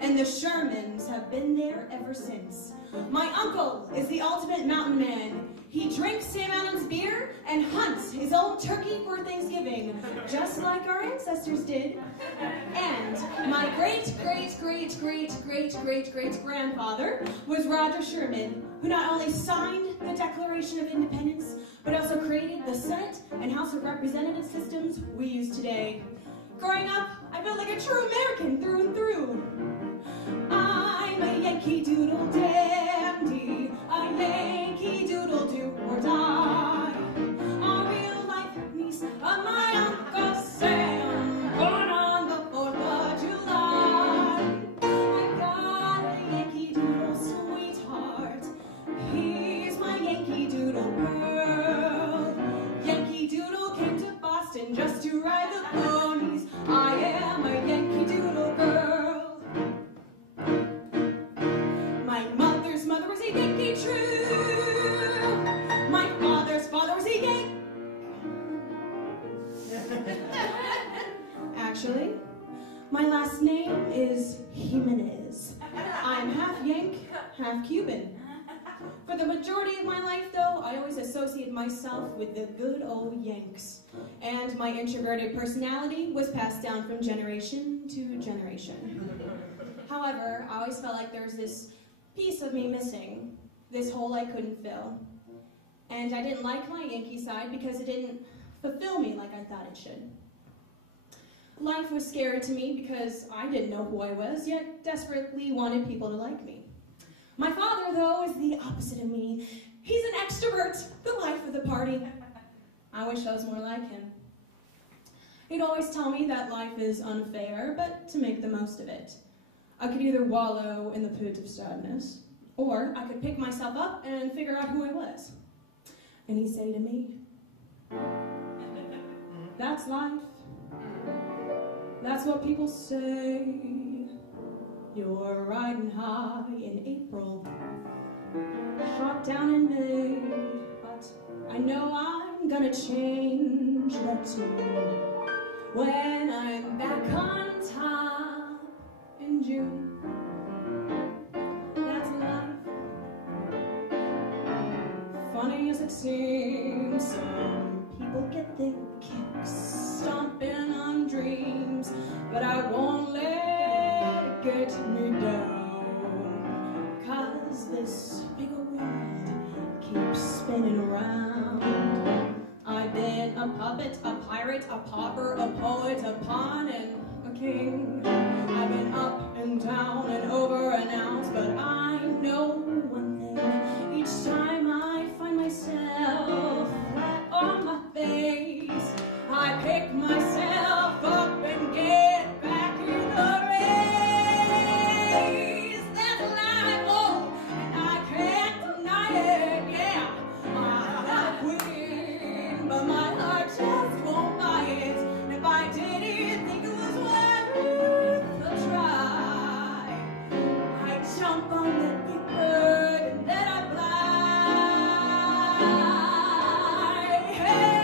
And the Shermans have been there ever since. My uncle is the ultimate mountain man. He drinks Sam Adams beer and hunts his own turkey for Thanksgiving, just like our ancestors did. And my great-great-great-great-great-great-great-grandfather was Roger Sherman, who not only signed the Declaration of Independence, but also created the Senate and House of Representative systems we use today. Growing up, I felt like a true American through and through. I'm a Yankee Doodle dandy, a Yankee Doodle do or die. A real life niece of my Uncle Sam, born on the 4th of July. I got a Yankee Doodle sweetheart, he's my Yankee Doodle girl. Yankee Doodle came to Boston just to ride the ponies. I am a Yankee Doodle girl. My mother's mother was a Yankee true. My father's father was a Yankee. Actually, my last name is Jimenez. I'm half Yank, half Cuban. For the majority of my life, though, I always associate myself with the good old Yanks. And my introverted personality was passed down from generation to generation. However, I always felt like there was this piece of me missing, this hole I couldn't fill. And I didn't like my Yankee side because it didn't fulfill me like I thought it should. Life was scary to me because I didn't know who I was, yet desperately wanted people to like me. My father, though, is the opposite of me. He's an extrovert, the life of the party. I wish I was more like him. He'd always tell me that life is unfair, but to make the most of it. I could either wallow in the pit of sadness, or I could pick myself up and figure out who I was. And he'd say to me, "That's life. That's what people say. You're riding high in April, shot down in May, but I know I'm gonna change that too when I'm back on top in June. That's life. Funny as it seems, some people get their kicks stomping on dreams, but I won't let it get me down, 'cause this big old world keeps spinning around. I've been a puppet, a pirate, a pauper, a poet, a pawn, and a king. I've been up and down and over and out, but I know one thing. Each time I find myself flat on my face, I pick myself up and get back in the race. That's life, oh, and I can't deny it, yeah. I thought I'd win, but my heart just won't buy it. And if I didn't think it was worth the try, I'd jump on that big bird and then I'd fly. Hey,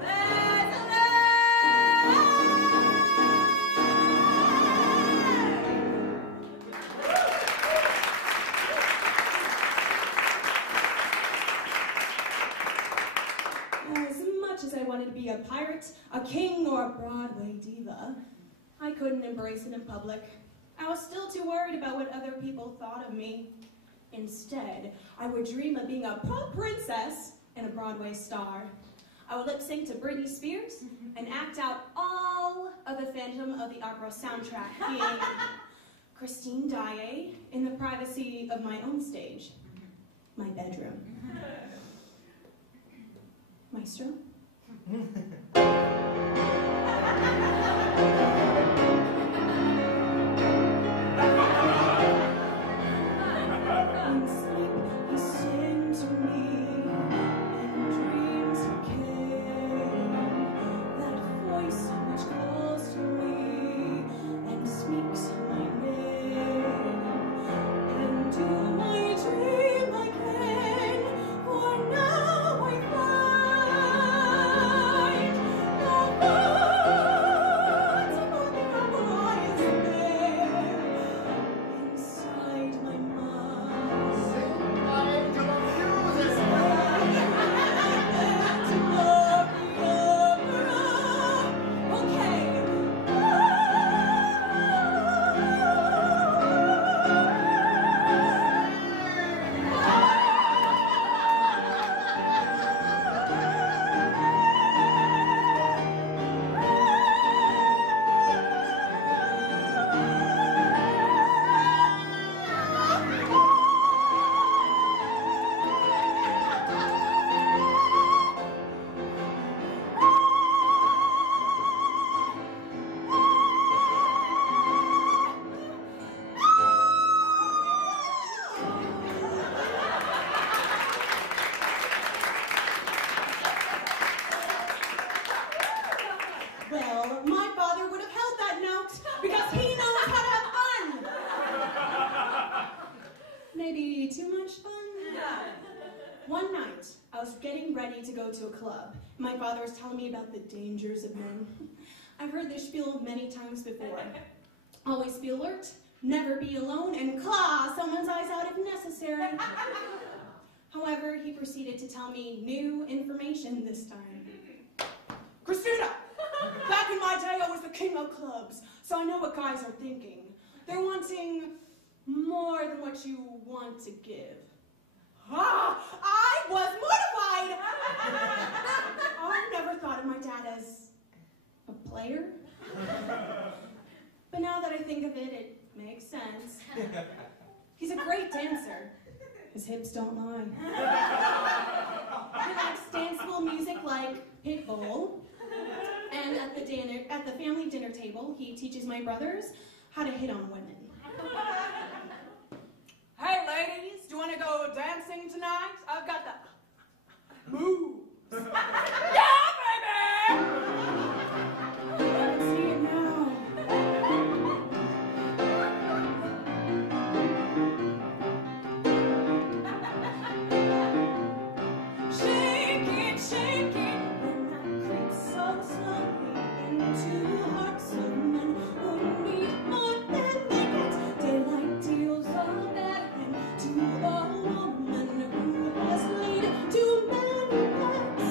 that's As much as I wanted to be a pirate, a king, or a Broadway diva, I couldn't embrace it in public. I was still too worried about what other people thought of me. Instead, I would dream of being a pop princess and a Broadway star. I would lip sync to Britney Spears and act out all of the Phantom of the Opera soundtrack, being Christine Daae in the privacy of my own stage, my bedroom. Maestro? One night, I was getting ready to go to a club. My father was telling me about the dangers of men. I've heard this spiel many times before. Always be alert, never be alone, and claw someone's eyes out if necessary. However, he proceeded to tell me new information this time. Christina! Back in my day, I was the king of clubs, so I know what guys are thinking. They're wanting more than what you want to give. Ah! I was mortified! I never thought of my dad as a player. But now that I think of it, it makes sense. He's a great dancer. His hips don't lie. He likes danceable music like Pitbull. And at the family dinner table, he teaches my brothers how to hit on women. Hey ladies, do you want to go dancing tonight? I've got the moves. Yeah, baby! I can see it now. Shake it, when I creep so slowly into hearts of men who need more than they get. Daylight deals a bad hand to a woman who has laid too many bets.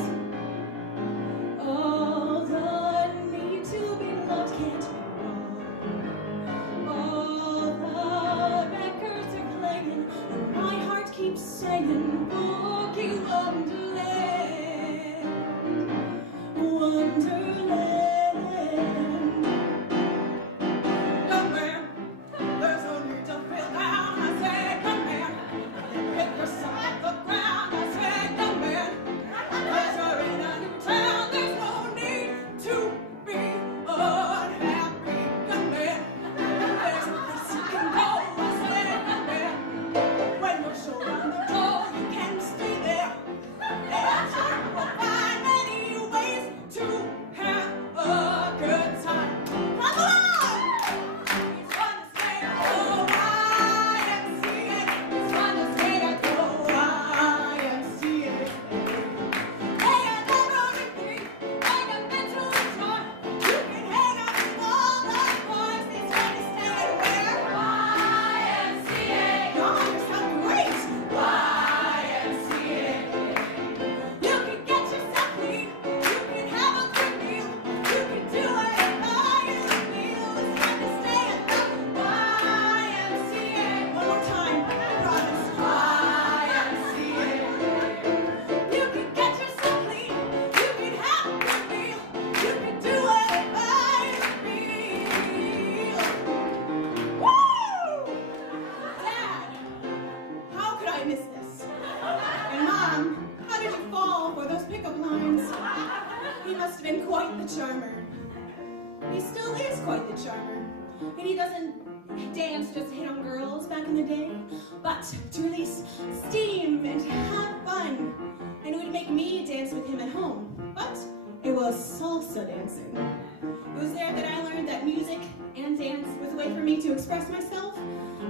he still is quite the charmer. And he doesn't dance just to hit on girls back in the day, but to release steam and have fun. And it would make me dance with him at home, but it was salsa dancing. It was there that I learned that music and dance was a way for me to express myself,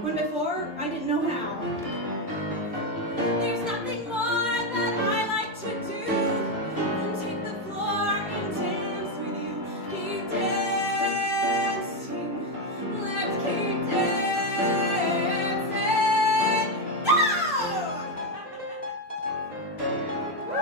when before I didn't know how. There's nothing more that I like to do than take the floor and dance with you. Keep dancing, let's keep dancing. Go!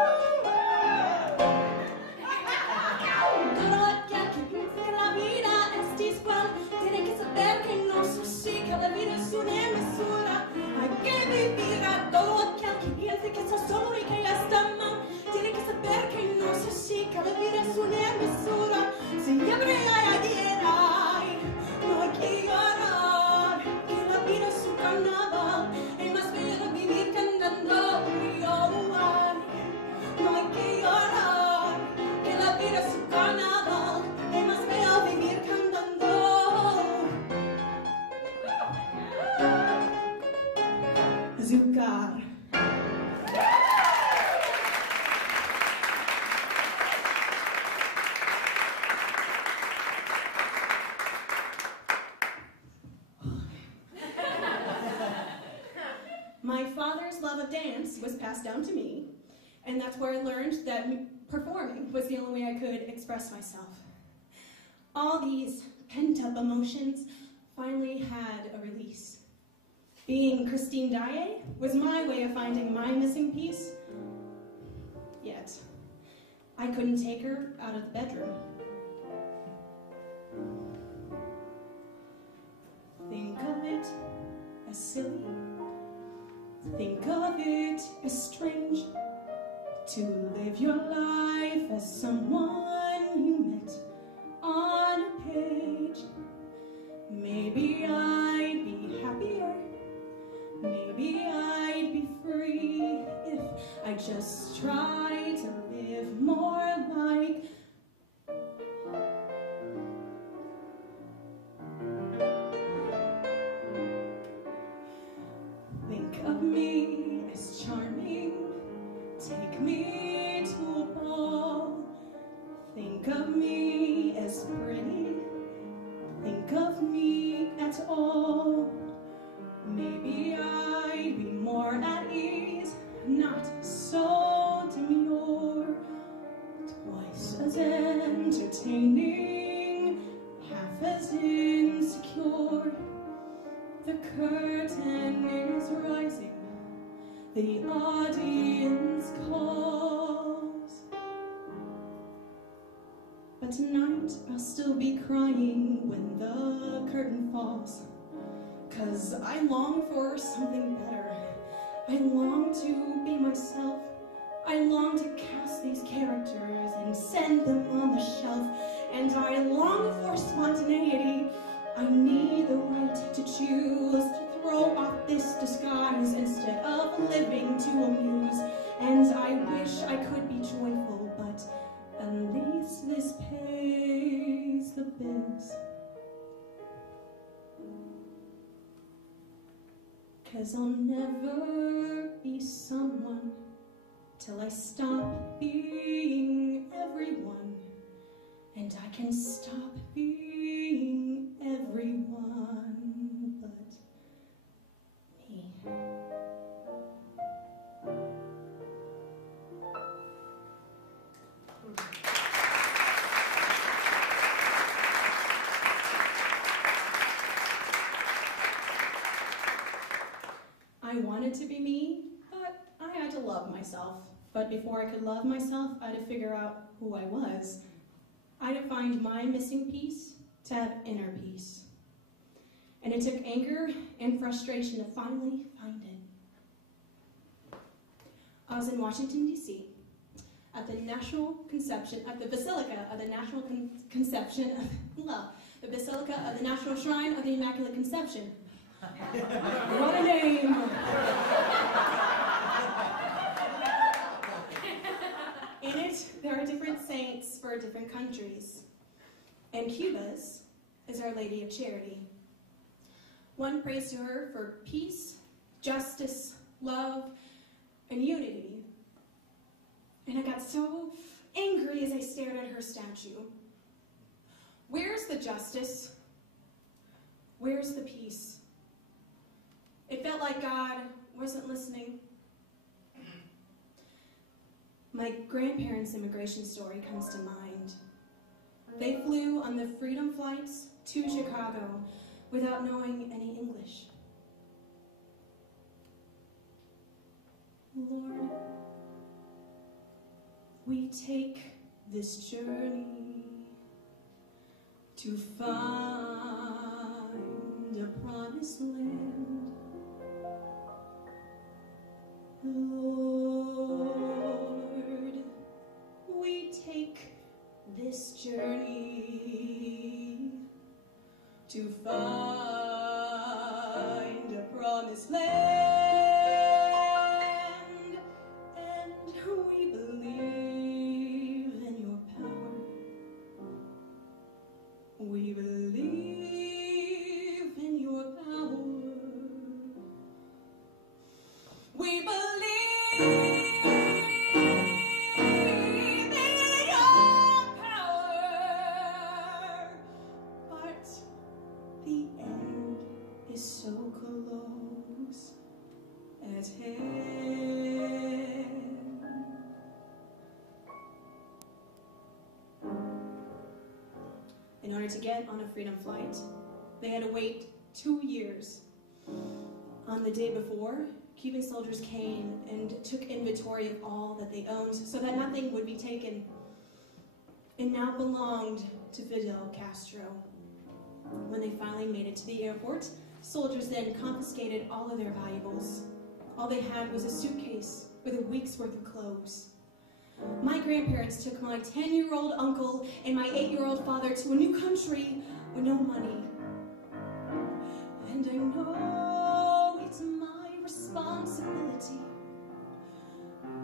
La vida es una emisora, hay que vivir a todo aquel que piense que está solo y que ya está mal. Tiene que saber que no se chica, la vida es una emisora, siempre hay ayer, ay, no hay que llorar, que la vida es un carnaval, es más bello vivir cantando, oh, ay, no hay que llorar, que la vida es un carnaval, es más bello vivir cantando. Azúcar. My father's love of dance was passed down to me, and that's where I learned that performing was the only way I could express myself. All these pent-up emotions finally had a release. Being Christine Y.M.C.A. was my way of finding my missing piece, yet I couldn't take her out of the bedroom. Think of it as silly, think of it as strange, to live your life as someone you met on a page. Maybe I'd be happier, maybe I'd be free if I just tried to live more like think of me as charming, take me to a ball. Think of me as pretty, think of me at all. Maybe I'd be more at ease, not so demure, twice as entertaining, half as insecure. The curtain is rising, the audience calls. But tonight I'll still be crying when the curtain falls. 'Cause I long for something better. I long to be myself. I long to cast these characters and send them on the shelf. And I long for spontaneity. I need the right to choose to throw off this disguise instead of living to amuse. And I wish I could be joyful, but at least this pays the bills. 'Cause I'll never be someone till I stop being everyone, and I can stop being everyone but me. I wanted to be me, but I had to love myself. But before I could love myself, I had to figure out who I was. I had to find my missing piece to have inner peace. And it took anger and frustration to finally find it. I was in Washington, D.C. at the Basilica of the National Conception of Love, the Basilica of the National Shrine of the Immaculate Conception. What a name! In it, there are different saints for different countries. And Cuba's is Our Lady of Charity. One prays to her for peace, justice, love, and unity. And I got so angry as I stared at her statue. Where's the justice? Where's the peace? It felt like God wasn't listening. My grandparents' immigration story comes to mind. They flew on the Freedom flights to Chicago without knowing any English. Lord, we take this journey to find a promised land. Lord, we take this journey to find a promised land, and we believe in your power. We believe in your power. We believe in your power, but the end is so close at hand. In order to get on a Freedom flight, they had to wait 2 years. On the day before, Cuban soldiers came and took inventory of all that they owned so that nothing would be taken. It now belonged to Fidel Castro. When they finally made it to the airport, soldiers then confiscated all of their valuables. All they had was a suitcase with a week's worth of clothes. My grandparents took my 10-year-old uncle and my 8-year-old father to a new country with no money. And I know it's my responsibility,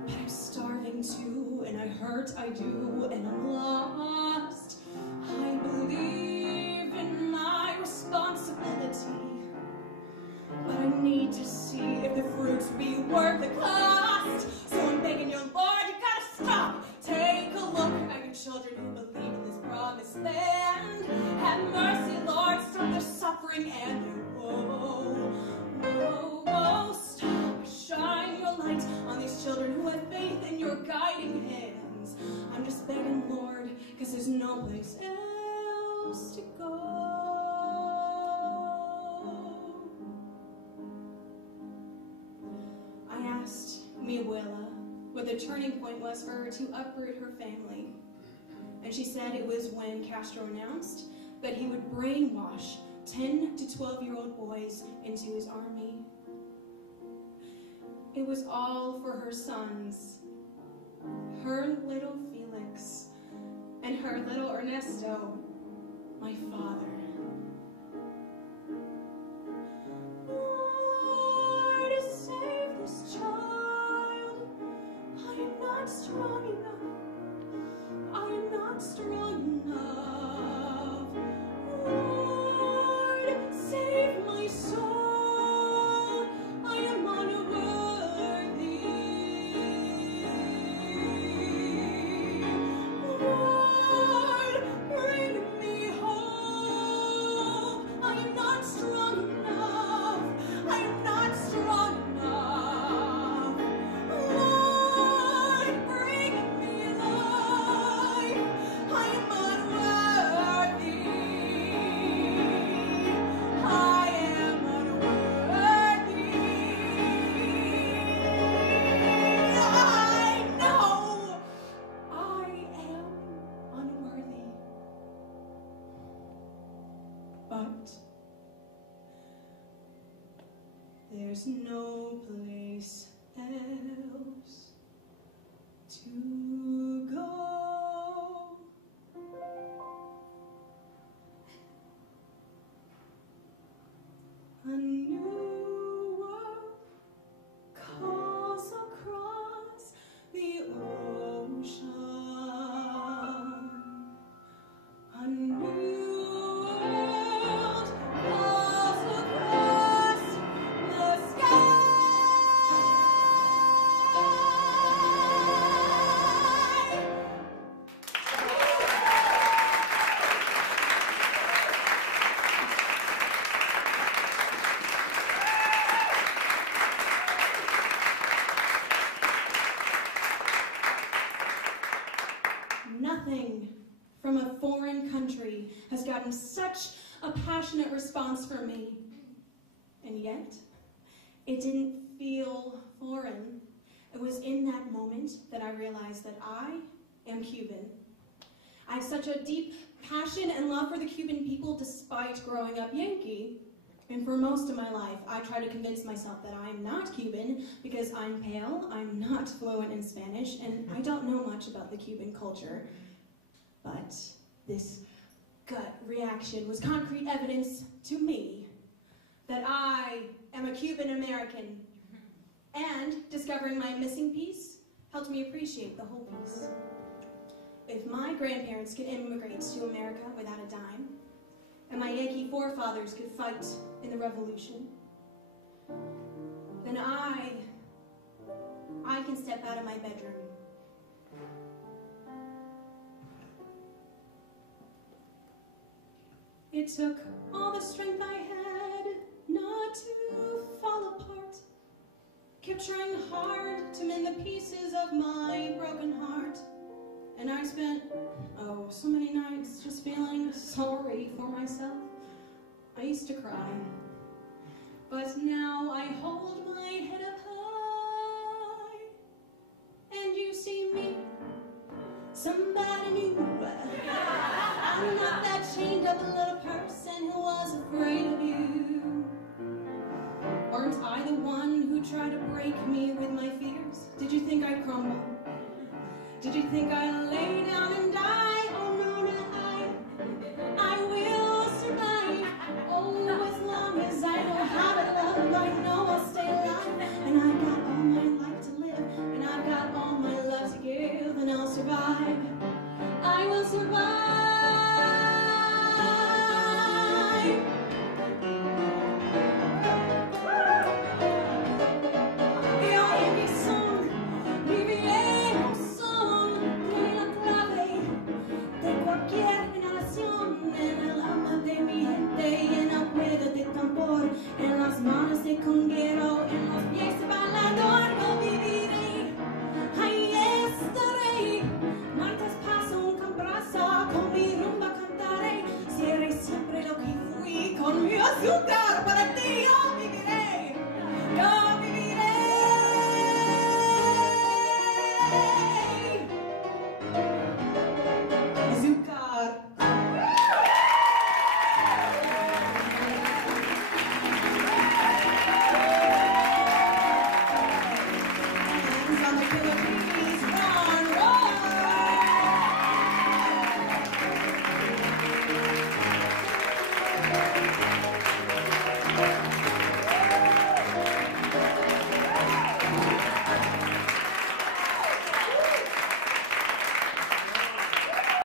but I'm starving too, and I hurt, I do, and I'm lost. I believe in my responsibility, but I need to see if the fruits be worth the cost. So I'm begging you, Lord, you gotta stop. Take a look at your children who believe in this promised land. Have mercy, Lord, stop their suffering and their woe. Whoa, whoa, stop. Shine your light on these children who have faith in your guiding hands. I'm just begging, Lord, because there's no place else to go. I asked mi abuela what the turning point was for her to uproot her family. And she said it was when Castro announced that he would brainwash 10 to 12-year-old boys into his army. It was all for her sons, her little Felix, and her little Ernesto, my father. Lord, save this child. I am not strong enough. I am not strong enough. Lord, save my soul. I am unworthy. Lord, bring me hope. I am not strong enough. I am not strong enough. Lord, bring me life. I am unworthy. I am unworthy. I know I am unworthy. But there's no place else to go. A new world calls across the ocean. A new such a passionate response from me. And yet, it didn't feel foreign. It was in that moment that I realized that I am Cuban. I have such a deep passion and love for the Cuban people despite growing up Yankee. And for most of my life, I try to convince myself that I'm not Cuban because I'm pale, I'm not fluent in Spanish, and I don't know much about the Cuban culture. But this gut reaction was concrete evidence to me that I am a Cuban American. And discovering my missing piece helped me appreciate the whole piece. If my grandparents could immigrate to America without a dime, and my Yankee forefathers could fight in the Revolution, then I can step out of my bedroom. It took all the strength I had not to fall apart. Kept trying hard to mend the pieces of my broken heart. And I spent, so many nights just feeling sorry for myself. I used to cry. But now I hold my head up high. And you see me, somebody new. I'm not that chained up little person who was afraid of you. Weren't I the one who tried to break me with my fears? Did you think I'd crumble? Did you think I'd lay down and die? Oh no, no, I will survive. Oh, as long as I know how to love, I know I'll stay alive. And I've got all my life to live, and I've got all my love to give, and I'll survive. I will survive. En las manos de conguero, en los pies de bailador, yo viviré, ahí estaré. Martes paso un cambrazo, con mi rumba cantaré. Seré siempre lo que fui, con mi azúcar, para ti yo viviré.